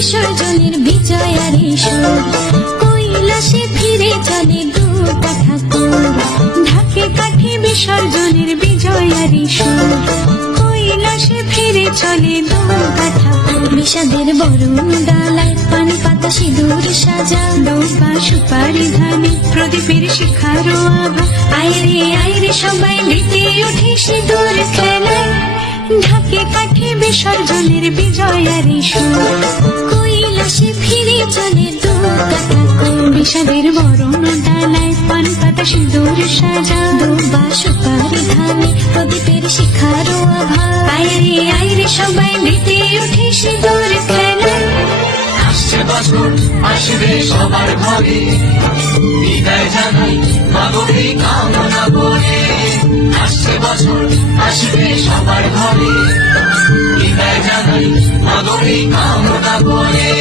বিসর্জনের বিজয়ারি সুর, কৈলাসে ফিরে চলে দুর্গা ঠাকুর। ঢাকে কাঠে বিসর্জনের বিজয়ারি সুর, কৈলাসে ফিরে চলে দুর্গা ঠাকুর। বিষাদের বরণ ডালায় পান পাতা সিঁদুর সাজা, দৌপা সুপারি ধানে প্রদীপের শিখারো আভা। আইরে আইরে সবাই মেতে ওঠে সিঁদুর খেলায়, ঢাকে কাঠে বিসর্জনের বিজয়ারি সুর, কৈলাসে ফিরে চলে দুর্গা ঠাকুর। বিষাদের বরণ ডালায় পান পাতা সিঁদুর সাজা, দৌপা সুপারি ধানে প্রদীপের শিখারো আভা। আইরে আইরে সবাই মেতে ওঠে সিঁদুর খেলায়। আসছে বছর আসবে সবার ঘরে, বিদায় জানাই মাগরি কামনা করে। আসছে বছর আসবে সবার ঘরে, বিদায় জানাই মাগরি কামনা করে।